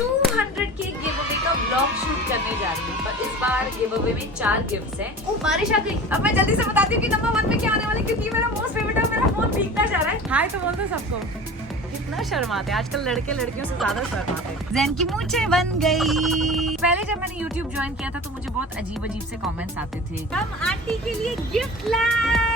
200 के give away का blog shoot करने जा रही हूँ। पर इस बार गिव अवे में 4 गिफ्ट्स हैं। ओ बारिश आ गई। अब मैं जल्दी से बताती हूँ कि नंबर 1 में क्या आने वाला है, क्योंकि मेरा मोस्ट फेवरेट है। मेरा फोन भीगता जा रहा है। हाय तो बोल दो सबको। कितना शर्माते हैं आजकल लड़के लड़कियों से ज्यादा शर्माते हैं। जैन की मूंछें बन गई। पहले जब मैंने YouTube ज्वाइन किया था तो मुझे बहुत अजीब अजीब से कमेंट्स आते थे। हम आंटी के लिए गिफ्ट लाए।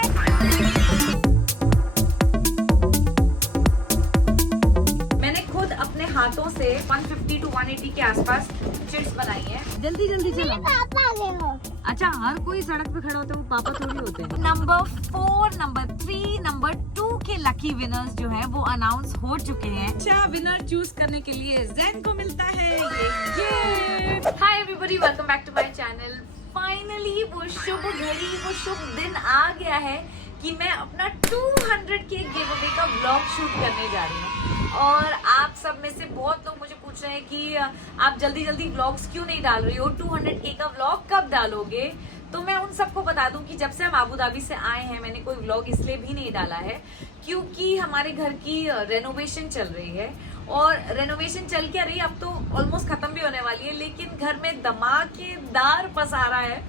अपने हाथों से 150 to 180 के आसपास चिट्स बनाई है। जल्दी जल्दी चलो। पापा आ गए हो। अच्छा, हर कोई सड़क पे खड़ा होता है वो पापा थोड़ी होते हैं। नंबर 4, नंबर 3, नंबर 2 के लकी विनर्स जो है वो अनाउंस हो चुके हैं। अच्छा, विनर चूज करने के लिए जैन को मिलता है ये gift. Hi everybody, welcome back to my channel. Finally वो शुभ घड़ी, वो शुभ दिन आ गया है कि मैं अपना 200 के गिव अवे का व्लॉग शूट करने जा रही हूँ। और आप सब में से बहुत लोग मुझे पूछ रहे हैं कि आप जल्दी जल्दी व्लॉग्स क्यों नहीं डाल रही हो, 200 के का व्लॉग कब डालोगे। तो मैं उन सबको बता दूं कि जब से हम आबू धाबी से आए हैं मैंने कोई व्लॉग इसलिए भी नहीं डाला है क्योंकि हमारे घर की रेनोवेशन चल रही है। और रेनोवेशन चल क्या रही है, अब तो ऑलमोस्ट खत्म भी होने वाली है, लेकिन घर में धमाकेदार पसारा है।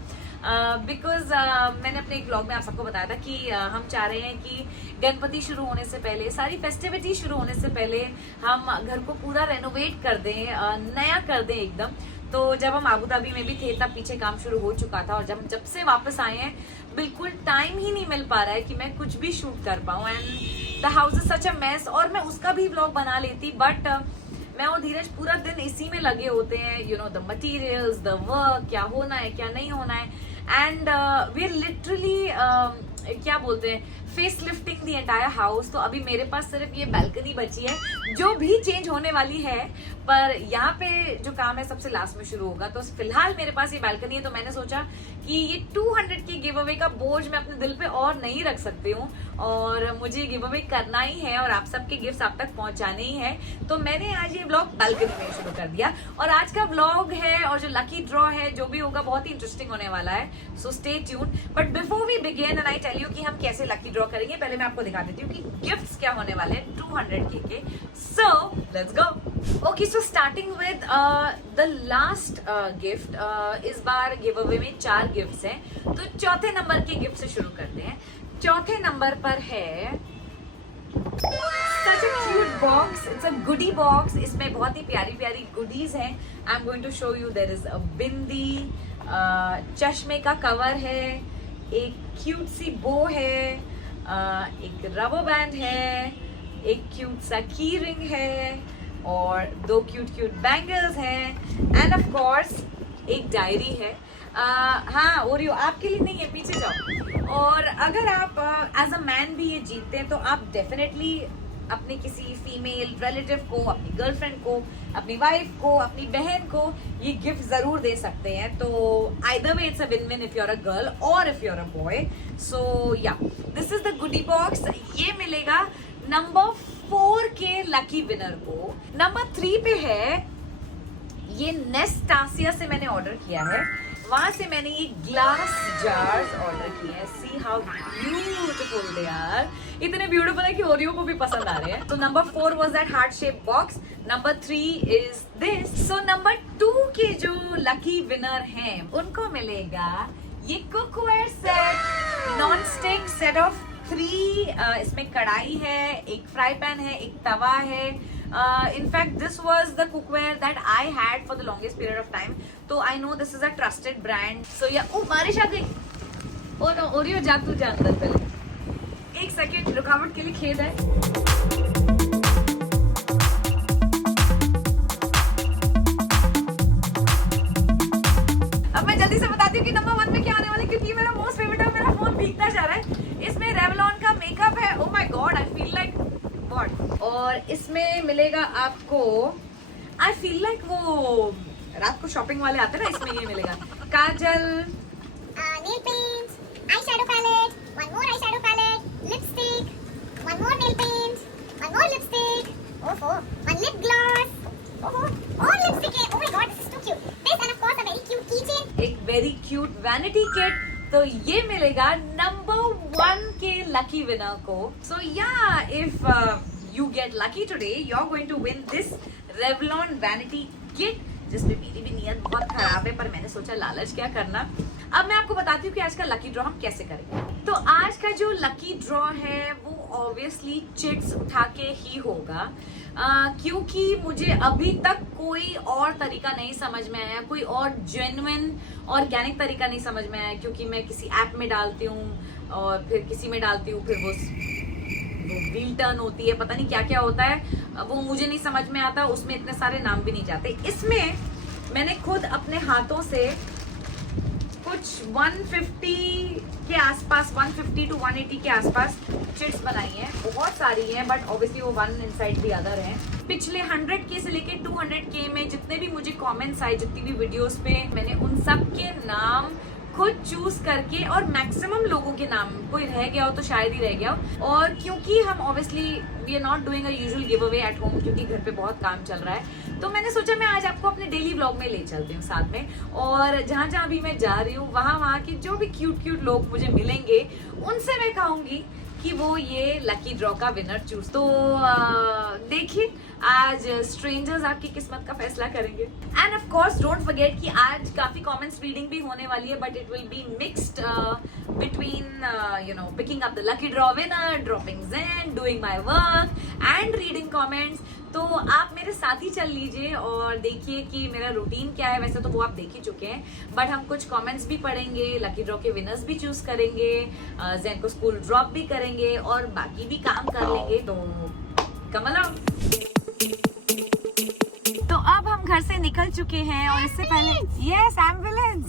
बिकॉज मैंने अपने एक व्लॉग में आप सबको बताया था कि हम चाह रहे हैं कि गणपति शुरू होने से पहले, सारी फेस्टिविटी शुरू होने से पहले हम घर को पूरा रेनोवेट कर दें, नया कर दें एकदम। तो जब हम आबू धाबी में भी थे तब पीछे काम शुरू हो चुका था, और जब से वापस आए हैं बिल्कुल टाइम ही नहीं मिल पा रहा है कि मैं कुछ भी शूट कर पाऊँ। And the house is such a mess. और मैं उसका भी व्लॉग बना लेती, बट मैं और धीरज पूरा दिन इसी में लगे होते हैं। You know, the materials, the work, क्या होना है क्या नहीं होना है। एंड वी आर लिटरली क्या बोलते हैं, face lifting the entire house. तो अभी मेरे पास सिर्फ ये बालकनी बची है जो भी चेंज होने वाली है, पर यहाँ पे जो काम है सबसे लास्ट में शुरू होगा। तो फिलहाल मेरे पास ये बालकनी है, तो मैंने सोचा कि ये 200 के गिव अवे का बोझ मैं अपने दिल पे और नहीं रख सकती हूँ, और मुझे गिव अवे करना ही है और आप सबके गिफ्ट आप तक पहुंचाने ही है। तो मैंने आज ये व्लॉग बालकनी में शुरू कर दिया, और आज का व्लॉग है और जो लकी ड्रॉ है जो भी होगा बहुत ही इंटरेस्टिंग होने वाला है। So stay tune. But before we begin and I tell you कि हम कैसे लकी ड्रॉ करेंगे, पहले मैं आपको दिखा देती हूँ कि गिफ्ट्स क्या होने वाले हैं 200 के। So let's go. Okay, so starting with the last gift. इस बार गिव अवे में 4 गिफ्ट्स हैं, तो चौथे नंबर के गिफ्ट से शुरू करते हैं। चौथे नंबर पर है such a cute box. It's a goodie box. इसमें बहुत ही प्यारी प्यारी goodies हैं. I'm going to show you. There is a बिंदी, चश्मे का कवर है, एक क्यूट सी बो है, एक रबर बैंड है, एक क्यूट सा की रिंग है, और 2 क्यूट बैंगल्स हैं, एंड ऑफ कोर्स एक डायरी है। हाँ ओरियो आपके लिए नहीं है, पीछे जाओ। और अगर आप एज अ मैन भी ये जीतते हैं तो आप डेफिनेटली अपने किसी फीमेल रिलेटिव को, अपनी गर्लफ्रेंड को, अपनी वाइफ को, अपनी बहन को ये गिफ्ट जरूर दे सकते हैं। तो either way it's a win win if you are a girl और if you are a boy. So yeah, this is the goody box. ये मिलेगा नंबर 4 के लकी विनर को। नंबर 3 पे है, ये नेस्टासिया से मैंने ऑर्डर किया है, वहां से मैंने ये ग्लास जार्स ऑर्डर किए हैं। See how beautiful they are. इतने ब्यूटीफुल है कि ओरियो को भी पसंद आ रहे हैं। तो number 4 was that heart shape box, number 3 is this. So number 2 के जो लकी विनर हैं उनको मिलेगा ये cookware set, non stick set of 3। इसमें कढ़ाई है, एक फ्राई पैन है, एक तवा है। In fact, this was the cookware that I had for the longest period of time. So I know this is a trusted brand. So yeah, oh बारिश आ गई। Oh no, Oreo जा तू जा अंदर पहले। एक सेकेंड, रुकावट के लिए खेद है। अब मैं जल्दी से बताती हूँ कि नंबर 1 में क्या आने वाला है, क्योंकि मेरा मोस्ट फेवरेट है। मेरा फोन भीगता जा रहा है। इसमें रेवलॉन का मेकअप है। Oh my God, I feel like और इसमें मिलेगा आपको, आई फील लाइक वो रात को शॉपिंग वाले आते हैं ना, इसमें ये मिलेगा kajal, nail paint, eye shadow palette, one more eye shadow palette, lipstick, one more nail paint, one more lipstick, ओहो, वन लिप ग्लॉस, ओहो, और लिपस्टिक है। Oh my god, this is too cute. This and of course a very cute keychain, एक very cute vanity kit. तो ये मिलेगा number 1 के lucky winner को। सो या, if you get lucky today, you're going to win this Revlon vanity kit जिसमें मेरी भी नीयत बहुत खराब है, पर मैंने सोचा लालच क्या करना। अब मैं आपको बताती हूँ कि आज का लकी ड्रॉ हम कैसे करेंगे। तो आज का जो लकी ड्रॉ है वो ऑब्वियसली चिट्स उठा के ही होगा, क्योंकि मुझे अभी तक कोई और तरीका नहीं समझ में आया, कोई और जेन्युइन ऑर्गेनिक तरीका नहीं समझ में आया, क्योंकि मैं किसी ऐप में डालती हूँ और फिर किसी में डालती हूँ, फिर वो व्हील टर्न होती है, पता नहीं क्या क्या होता है, वो मुझे नहीं समझ में आता, उसमें इतने सारे नाम भी नहीं जाते। इसमें मैंने खुद अपने हाथों से कुछ 150 के आसपास, 150 to 180 के आसपास चिट्स बनाई हैं। बहुत सारी हैं, बट ऑब्वियसली वो वन इनसाइड दी अदर हैं। पिछले 100K से लेके 200K में जितने भी मुझे कमेंट्स आए, जितनी भी वीडियोस पे, मैंने उन सब के नाम खुद चूज करके, और मैक्सिमम लोगों के नाम, कोई रह गया हो तो शायद ही रह गया हो। और क्योंकि हम obviously we are not doing a usual give away at home, क्योंकि घर पे बहुत काम चल रहा है, तो मैंने सोचा मैं आज आपको अपने डेली व्लॉग में ले चलती हूँ साथ में। और जहाँ जहाँ भी मैं जा रही हूँ, वहाँ के जो भी क्यूट लोग मुझे मिलेंगे, उनसे मैं कहूँगी कि वो ये लकी ड्रॉ का विनर चूज। तो देखिए आज स्ट्रेंजर्स आपकी किस्मत का फैसला करेंगे। And of course don't forget कि आज काफी कमेंट्स रीडिंग भी होने वाली है, but it will be mixed between you know picking up the lucky draw winner, dropping Zen, doing my work and reading comments. तो आप मेरे साथ ही चल लीजिए और देखिए कि मेरा रूटीन क्या है। वैसे तो वो आप देख ही चुके हैं, बट हम कुछ कमेंट्स भी पढ़ेंगे, लकी ड्रॉ के विनर्स भी चूज करेंगे, ज़ेन को स्कूल ड्रॉप भी करेंगे और बाकी भी काम कर लेंगे। तो कम अलाउड। तो अब हम घर से निकल चुके हैं, और इससे पहले यस एम्बुलेंस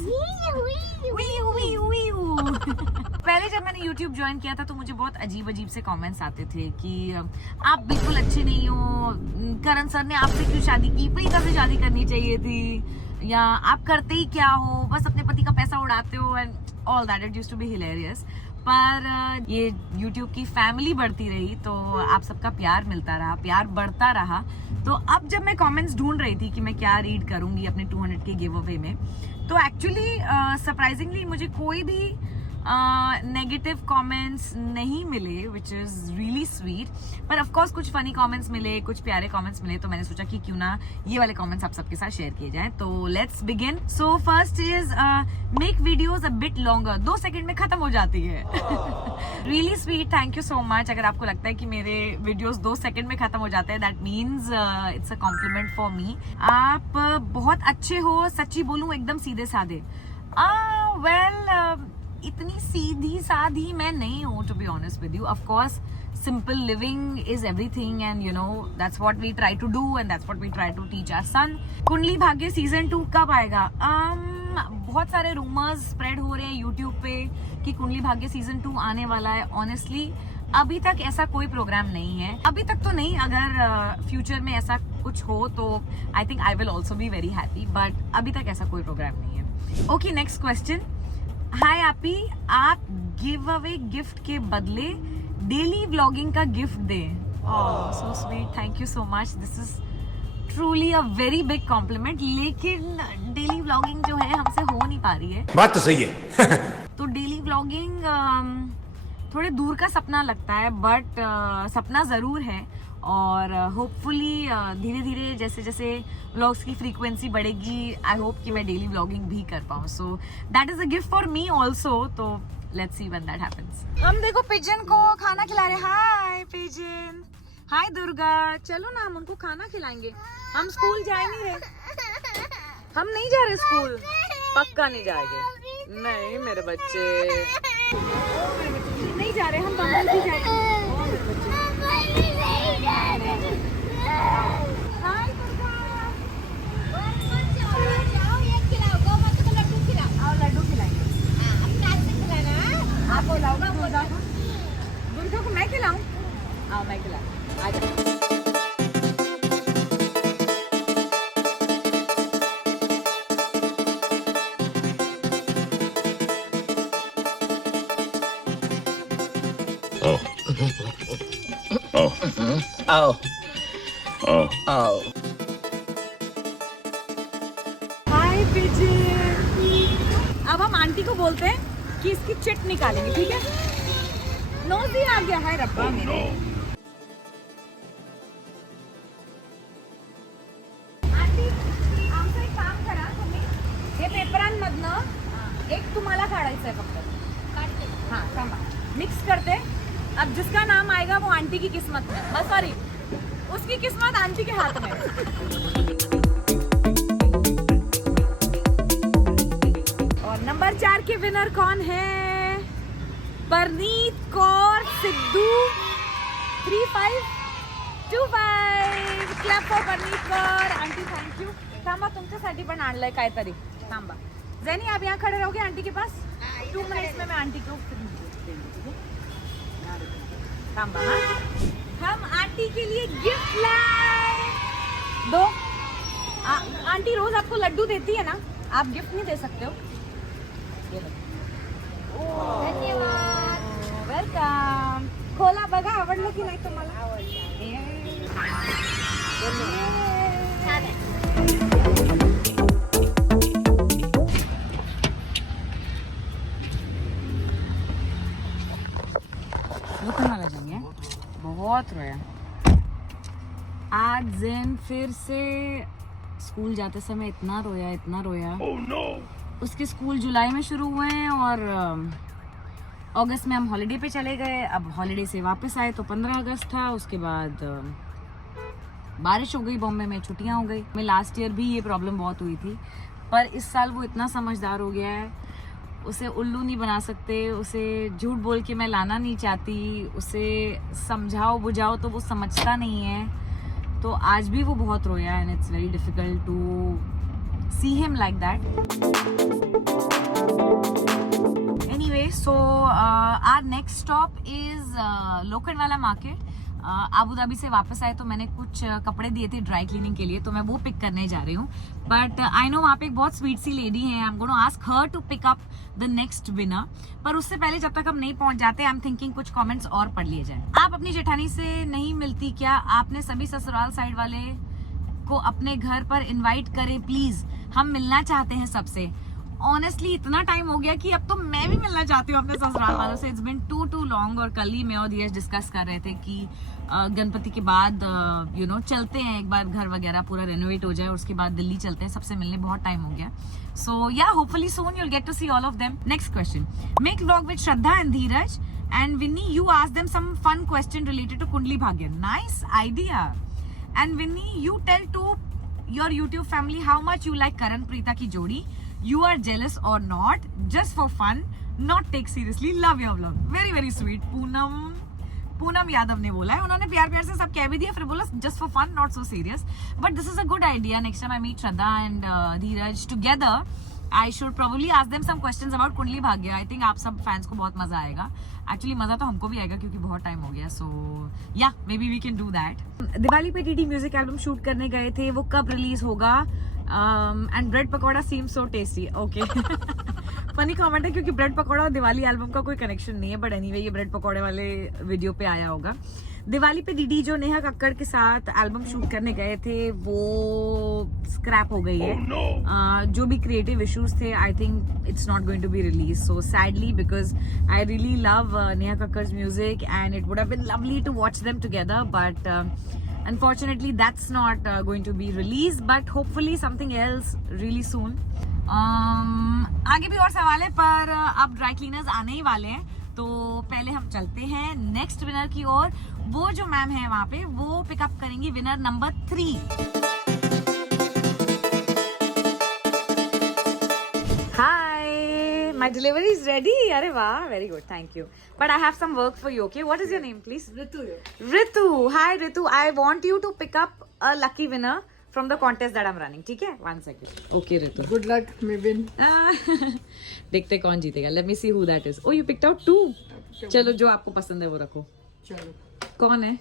पहले जब मैंने YouTube ज्वाइन किया था तो मुझे बहुत अजीब से कमेंट्स आते थे कि आप बिल्कुल अच्छे नहीं हो, करण सर ने आपसे क्यों शादी की, प्रीता से शादी करनी चाहिए थी, या आप करते ही क्या हो, बस अपने पति का पैसा उड़ाते हो, and all that. It used to be hilarious. पर ये YouTube की फैमिली बढ़ती रही तो आप सबका प्यार मिलता रहा, प्यार बढ़ता रहा। तो अब जब मैं कमेंट्स ढूंढ रही थी कि मैं क्या रीड करूंगी अपने 200K गिव अवे में, तो एक्चुअली सरप्राइजिंगली मुझे कोई भी नेगेटिव कमेंट्स नहीं मिले, विच इज रियली स्वीट। पर ऑफ कोर्स कुछ फनी कमेंट्स मिले, कुछ प्यारे कमेंट्स मिले, तो मैंने सोचा कि क्यों ना ये वाले कमेंट्स आप सबके साथ शेयर किए जाएं। तो let's begin. So first is make videos a bit longer, 2 second में खत्म हो जाती है। Really sweet, thank you so much. अगर आपको लगता है कि मेरे वीडियोस 2 सेकंड में खत्म हो जाते हैं, that means it's a compliment for me. आप बहुत अच्छे हो, सच्ची बोलूं एकदम सीधे साधे। वेल इतनी सीधी साधी मैं नहीं हूँ, to be honest with you. Of course simple living is everything, and you know that's what we try to do, and that's what we try to teach our son. Kundali Bhagya season 2 कब आएगा? बहुत सारे rumours spread हो रहे हैं YouTube पे कि कुंडली भाग्य सीजन 2 आने वाला है। ऑनेस्टली अभी तक ऐसा कोई प्रोग्राम नहीं है, अभी तक तो नहीं। अगर फ्यूचर में ऐसा कुछ हो तो I think I will also be very happy, but अभी तक ऐसा कोई प्रोग्राम नहीं है। Okay, next question. हाय आपी, आप गिव अवे गिफ्ट के बदले डेली व्लॉगिंग का गिफ्ट दें। Oh so sweet, thank you so much. This is truly a very big compliment. लेकिन डेली व्लॉगिंग जो है हमसे हो नहीं पा रही है। बात तो सही है। तो डेली व्लॉगिंग थोड़े दूर का सपना लगता है, बट सपना जरूर है। और होपफुली धीरे धीरे जैसे जैसे व्लॉग्स की फ्रीक्वेंसी बढ़ेगी, आई होप कि मैं डेली व्लॉगिंग भी कर पाऊँ। So that is a gift for me also. तो let's see when that happens. हम देखो पिजन को खाना खिला रहे। हाय पिजन, हाय दुर्गा, चलो ना हम उनको खाना खिलाएंगे। हम स्कूल जा नहीं रहे, हम नहीं जा रहे स्कूल, पक्का नहीं जाएंगे। नहीं मेरे बच्चे नहीं जा रहे, हम बाहर भी जाएंगे। आपको लाऊंगा दुर्गा को मैं खिलाऊं? आओ मैं खिलाऊं, आ जाओ। हाय पिजन। अब हम आंटी को बोलते हैं कि इसकी चिट निकालेंगे, ठीक है? नोजी आ गया है रब्बा मेरे। आंटी एक तुम्हाला काढायचं आहे फक्त. हाँ थांबा, मिक्स करते. अब जिसका नाम आएगा वो आंटी की किस्मत में, बस सॉरी उसकी किस्मत आंटी के हाथ में. और नंबर 4 के विनर कौन है? Parneet Kaur Sidhu 3525. Clap for Parneet Kaur. Aunty thank you. थांबा, तुमच्यासाठी पण आणलंय काहीतरी. थांबा जैनी, आप यहाँ खड़े रहोगे आंटी के पास. 2 मिनट्स में मैं आंटी को थांबा. हाँ, हम आंटी के लिए गिफ्ट लाए. दो. आंटी रोज आपको लड्डू देती है ना, आप गिफ्ट नहीं दे सकते हो. ये लो. धन्यवाद. वेलकम. खोला बघा, आवडलं की नाही तुम्हाला? छान आहे. वाला जाएंगे. बहुत रोया आज. जेन फिर से स्कूल जाते समय इतना रोया. oh, no. उसके स्कूल जुलाई में शुरू हुए हैं और अगस्त में हम हॉलिडे पे चले गए. अब हॉलिडे से वापस आए तो 15 अगस्त था. उसके बाद बारिश हो गई, बॉम्बे में छुट्टियां हो गई. मैं लास्ट ईयर भी ये प्रॉब्लम बहुत हुई थी, पर इस साल वो इतना समझदार हो गया है. उसे उल्लू नहीं बना सकते, उसे झूठ बोल के मैं लाना नहीं चाहती. उसे समझाओ बुझाओ तो वो समझता नहीं है. तो आज भी वो बहुत रोया and it's very difficult to see him like that. Anyway, so our next stop is Lokhandwala market. Abu Dhabi से वापस आए तो मैंने कुछ कपड़े दिए थे ड्राई क्लीनिंग के लिए, तो मैं वो पिक करने जा रही हूँ. बट आई नो वहाँ पे एक बहुत स्वीट सी लेडी है. I am going to ask her to pick up the next winner. पर उससे पहले जब तक हम नहीं पहुंच जाते, आई एम थिंकिंग कुछ कमेंट्स और पढ़ लिए जाए. आप अपनी जेठानी से नहीं मिलती क्या? आपने सभी ससुराल साइड वाले को अपने घर पर इन्वाइट करें प्लीज, हम मिलना चाहते हैं सबसे. ऑनेस्टली इतना टाइम हो गया कि अब तो मैं भी मिलना चाहती हूँ अपने ससुराल वालों से. It's been too long. और कल ही मैं और धीरज डिस्कस कर रहे थे कि गणपति के बाद चलते हैं एक बार, घर वगैरह पूरा रेनोवेट हो जाए, उसके बाद दिल्ली चलते हैं. सबसे मिलने बहुत टाइम हो गया. सो या hopefully soon you'll get to see all of them. Next question. Make vlog with Shraddha and Dheeraj and Vinny. You ask them some fun question related to Kundli Bhagya. Nice idea. And Vinny, you tell to your YouTube family how much you like Karan Preeta ki jodi. You are jealous or not? Just for fun. Not take seriously. Love your vlog. Very very sweet. Poonam Yadav ने बोला है. उन्होंने प्यार से सब कह भी दिया, फिर बोला just for fun, not so serious. But this is a good idea. Next time I meet Shraddha and Dheeraj together, I should probably ask them some questions about Kundali Bhagya. I think आप सब फैंस को बहुत मजा आएगा. एक्चुअली मजा तो हमको भी आएगा क्योंकि बहुत टाइम हो गया. So yeah maybe we can do that. Diwali पे डीडी म्यूजिक एल्बम शूट करने गए थे, वो कब रिलीज होगा? And bread pakora seem so tasty. Okay, funny comment है क्योंकि ब्रेड पकौड़ा और दिवाली एल्बम का कोई कनेक्शन नहीं है. बट एनीवे, ये ब्रेड पकौड़े वाले वीडियो पे आया होगा. दिवाली पे दीदी जो नेहा कक्कड़ के साथ एल्बम शूट करने गए थे वो स्क्रैप हो गई है. जो भी क्रिएटिव इश्यूज थे, I think it's not going to be release. So sadly, because I really love Neha Kakkar's music and it would have been lovely to watch them together. But unfortunately that's not going to be released, but hopefully something else really soon. आगे भी और सवाल है, पर अब dry cleaners आने ही वाले हैं, तो पहले हम चलते हैं नेक्स्ट विनर की ओर. वो जो मैम है वहाँ पे, वो पिकअप करेंगी winner number 3. Hi, my delivery is ready. अरे वाह, very good, thank you. But I have some work for you. Okay, what is your name, please? Ritu. Hi, Ritu. I want you to pick up a lucky winner from the contest that I'm running. ठीक है? 1 second. Okay, Ritu. Good luck, may win. देखते कौन जीतेगा. Let me see who that is. Oh, you picked out 2. चलो, जो आपको पसंद है वो रखो. चलो. कौन है?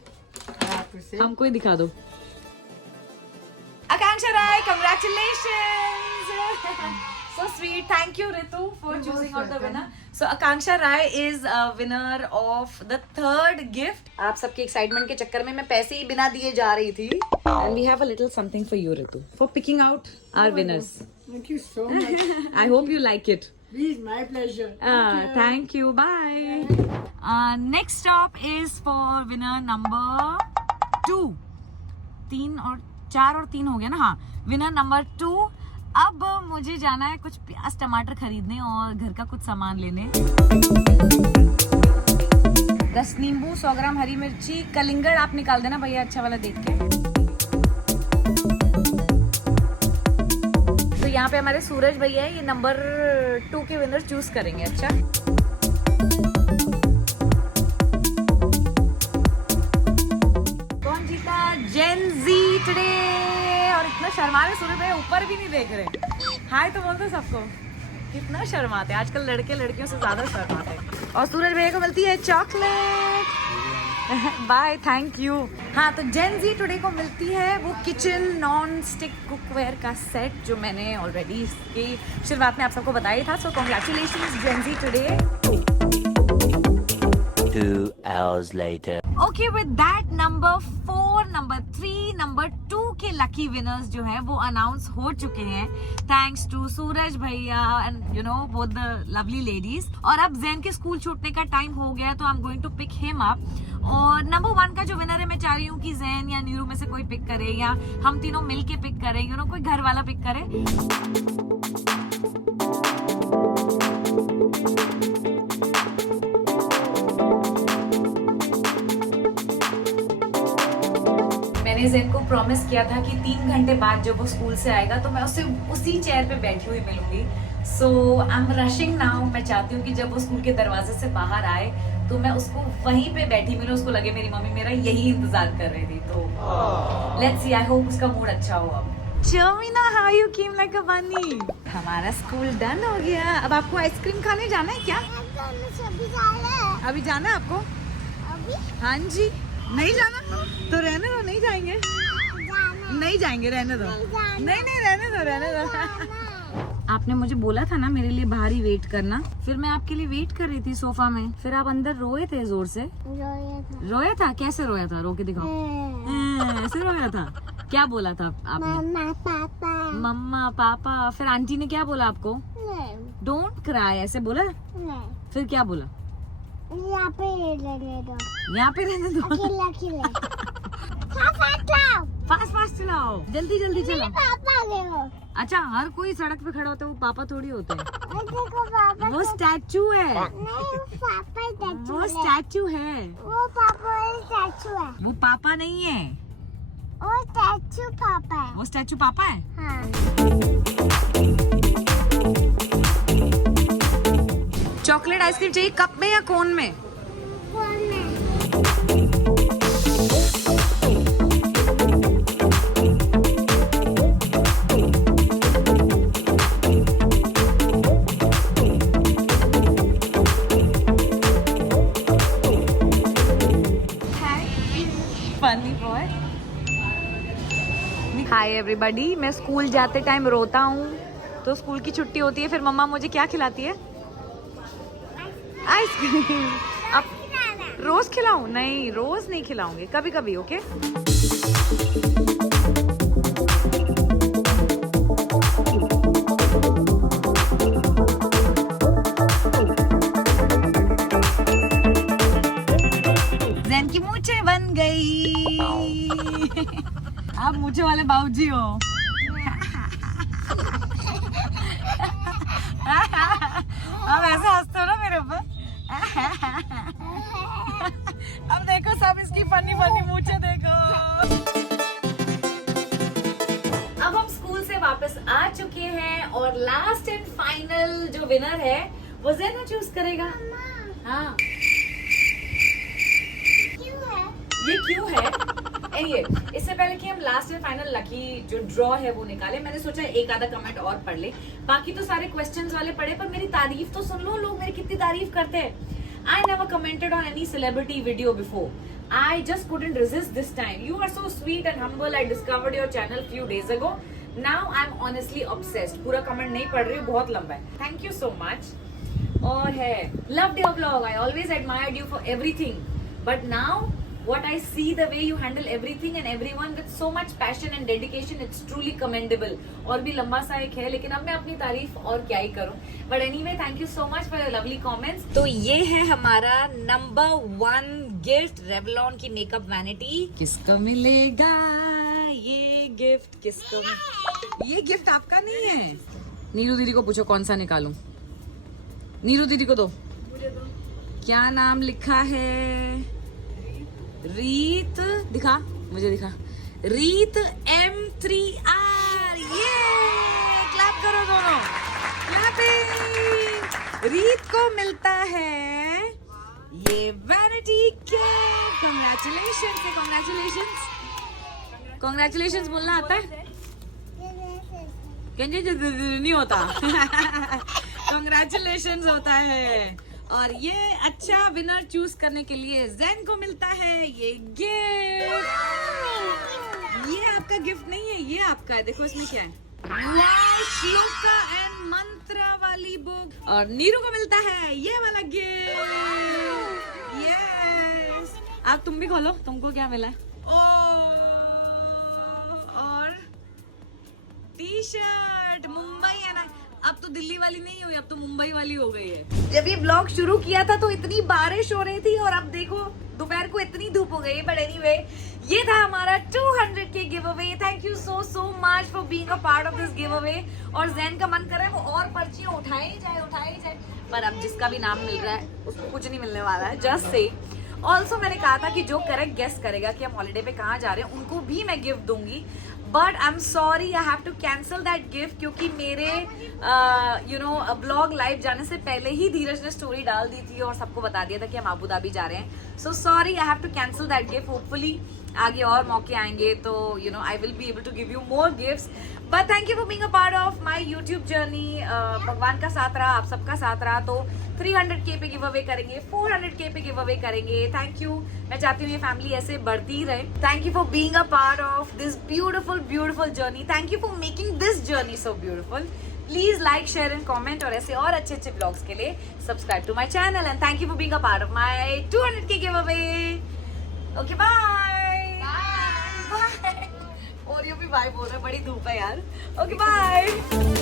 आपसे. हमको ही दिखा दो. Akanksha Rai, congratulations. So sweet. Thank you, Ritu, for choosing out the winner. So Akanksha Rai is a winner of the 3rd gift. आप सबके excitement के चक्कर में मैं पैसे ही बिना दिए जा रही थी. And we have a little something for you, Ritu, for picking out our winners. Thank you so much. I hope you like it. Please, my pleasure. Thank you. Bye. Next stop is for winner number 2. 3 और 4 और 3 हो गया ना. हाँ, winner number 2. अब मुझे जाना है कुछ प्याज टमाटर खरीदने और घर का कुछ सामान लेने। 10 नींबू, 100 ग्राम हरी मिर्ची, कलिंगड़ आप निकाल देना भैया अच्छा वाला देख के। तो यहाँ पे हमारे सूरज भैया है, ये नंबर 2 के विनर चूज करेंगे। अच्छा कौन जीता? जेन जी टुडे। और इतना शर्मा रहे सूरज भैया, ऊपर भी नहीं देख रहे। हाय तो बोल दो सबको। कितना शर्माते, आजकल लड़के लड़कियों से ज्यादा शर्माते। और सूरज भैया को मिलती है चॉकलेट। Bye, thank you. हाँ तो जेन जी टुडे को मिलती है वो किचन नॉन स्टिक कुकवेयर का सेट, जो मैंने ऑलरेडी इसकी शुरुआत में आप सबको बताया था। So congratulations Zen ji today. 2 hours later. Okay, with that number 4, number 3, number 2 के लकी विनर्स जो है वो अनाउंस हो चुके हैं, थैंक्स टू सूरज भैया and you know both the lovely ladies. और अब जैन के स्कूल छूटने का टाइम हो गया है, तो I am going to pick him up. और नंबर 1 का जो विनर है, मैं चाह रही हूँ कि जैन या नीरू में से कोई पिक करे, या हम तीनों मिल के पिक करें, यू नो कोई घर वाला पिक करे। मैंने जैन को प्रॉमिस किया था कि 3 घंटे बाद जब वो स्कूल से आएगा तो मैं उससे उसी चेयर पे बैठी हुई मिलूंगी। सो आई एम रशिंग नाउ। मैं चाहती हूँ कि जब वो स्कूल के दरवाजे से बाहर आए तो मैं उसको वहीं पे बैठी मिलूं, उसको लगे मेरी मम्मी मेरा यही इंतजार कर रही थी। तो लेट्स सी, आई होप उसका मूड अच्छा हो। अब चमीना, how you came like a bunny. हमारा स्कूल डन हो गया। अब आपको आइसक्रीम खाने जाना है क्या? अभी जाना है आपको? हाँ जी। नहीं जाना तो रहने दो, नहीं जाएंगे। नहीं जाएंगे, रहने दो। नहीं नहीं रहने दो, रहने दो। आपने मुझे बोला था ना मेरे लिए बाहर ही वेट करना, फिर मैं आपके लिए वेट कर रही थी सोफा में, फिर आप अंदर रोए थे जोर से। रोया था? कैसे रोया था? रो के दिखाओ। ऐसे रोया था? क्या बोला था आपने? मम्मा पापा। मम्मा पापा। फिर आंटी ने क्या बोला आपको? डोंट क्राई, ऐसे बोला? फिर क्या बोला? यहाँ पे रहने दो। यहाँ पे रहने दो। अकेला अकेला। फास्ट फास्ट चलाओ, जल्दी जल्दी चलाओ। पापा गए हो। अच्छा, हर कोई सड़क पे खड़ा होता है वो पापा थोड़ी होते हैं। देखो पापा। वो स्टैचू है। नहीं, पापा स्टैचू वो है। स्टैचू है। वो पापा स्टैचू है। वो पापा नहीं है। वो स्टैचू पापा है। वो स्टैचू पापा है। हाँ। चॉकलेट आइसक्रीम चाहिए कप में या कोन में? कौन है? Funny boy. हाय एवरीबॉडी, मैं स्कूल जाते टाइम रोता हूँ तो स्कूल की छुट्टी होती है, फिर मम्मा मुझे क्या खिलाती है? आइसक्रीम। अब रोज खिलाऊं? नहीं, रोज नहीं खिलाऊंगी, कभी कभी। ओके जैन की मूंछें बन गई। आप मूंछें वाले बाबूजी हो। आप ऐसे हंसते हो ना मेरे ऊपर। अब देखो सब इसकी फनी फनी मूंछें देखो। अब हम स्कूल से वापस आ चुके हैं और लास्ट एंड फाइनल जो विनर है वो जैन चूज करेगा। हाँ, ये क्यों है? Anyway, इससे पहले कि हम लास्ट एंड फाइनल लकी जो ड्रॉ है वो निकाले, मैंने सोचा एक आधा कमेंट और पढ़ ले। बाकी तो सारे क्वेश्चंस वाले पढ़े, पर मेरी तारीफ तो सुन लो, लोग मेरी कितनी तारीफ करते हैं। I never commented on any celebrity video before. I just couldn't resist this time. You are so sweet and humble. I discovered your channel few days ago. Now I'm honestly obsessed. पूरा comment नहीं पढ़ रही हूँ, बहुत लंबा है। Thank you so much. और है loved your vlog. I always admired you for everything. But now what I see, the way you handle everything and everyone with so much passion and dedication, it's truly commendable. और भी लंबा सा एक है, लेकिन अब मैं अपनी तारीफ और क्या ही करूं। But anyway, thank you so much for your lovely comments. तो ये है हमारा नंबर 1 गिफ्ट, रेवलॉन की मेकअप वैनिटी। किसको मिलेगा ये गिफ्ट किसको? ये गिफ्ट आपका नहीं है। नीरू दीदी को पूछो कौन सा निकालूं। नीरू दीदी को दो। क्या नाम लिखा है? रीत, दिखा मुझे, दिखा। रीत M3R। ये क्लैप करो दोनों, क्लैपिंग। रीत को मिलता है ये वैनिटी केक। कांग्रेचुलेशंस है, कांग्रेचुलेशंस। कांग्रेचुलेशंस बोलना आता है? नहीं होता। कांग्रेचुलेशंस होता है। और ये अच्छा विनर चूज करने के लिए ज़ैन को मिलता है ये गिफ्ट। ये आपका गिफ्ट नहीं है, ये आपका है। देखो इसमें क्या है। वाह, श्लोका एंड मंत्रा वाली बुक। और नीरू को मिलता है ये वाला गिफ्ट। यस, अब तुम भी खोलो, तुमको क्या मिला है? और टी शर्ट मुंबई है ना। अब तो दिल्ली वाली नहीं हुई, अब तो मुंबई वाली हो गई है। जब ये ब्लॉग शुरू किया था तो इतनी बारिश हो रही थी और अब देखो दोपहर को इतनी धूप हो गई है। बट एनीवे, ये था हमारा 200 के give away. Thank you so much for being a part of this give away. और ज़ैन का मन कर रहा है वो और पर्चियां उठाए ही जाए। पर अब जिसका भी नाम मिल रहा है उसको कुछ नहीं मिलने वाला है। जस्ट से ऑल्सो मैंने कहा था कि जो करेक्ट गेस करेगा कि हम हॉलीडे पे कहाँ जा रहे हैं उनको भी मैं गिफ्ट दूंगी। But I am sorry, I have to cancel that gift, क्योंकि मेरे ब्लॉग लाइव जाने से पहले ही धीरज ने स्टोरी डाल दी थी और सबको बता दिया था कि हम अबू धाबी जा रहे हैं। So sorry, I have to cancel that gift. Hopefully आगे और मौके आएंगे तो I will be able to give you more gifts. But thank you for being a part of my YouTube journey. भगवान का साथ रहा, आप सबका साथ रहा। तो 300K पे गिव अवे करेंगे, 400K पे गिव अवे करेंगे। Thank you. मैं चाहती हूँ ये फैमिली ऐसे बढ़ती ही रहे। Thank you for being a part of this beautiful journey. Thank you for making this journey so beautiful. Please like, share and comment. और ऐसे और अच्छे ब्लॉग्स के लिए subscribe to my channel. And thank you for being a part of my 200K give away. Okay, bye. और ये भी bye बोल रहा है, बड़ी धूप है यार। Okay, bye.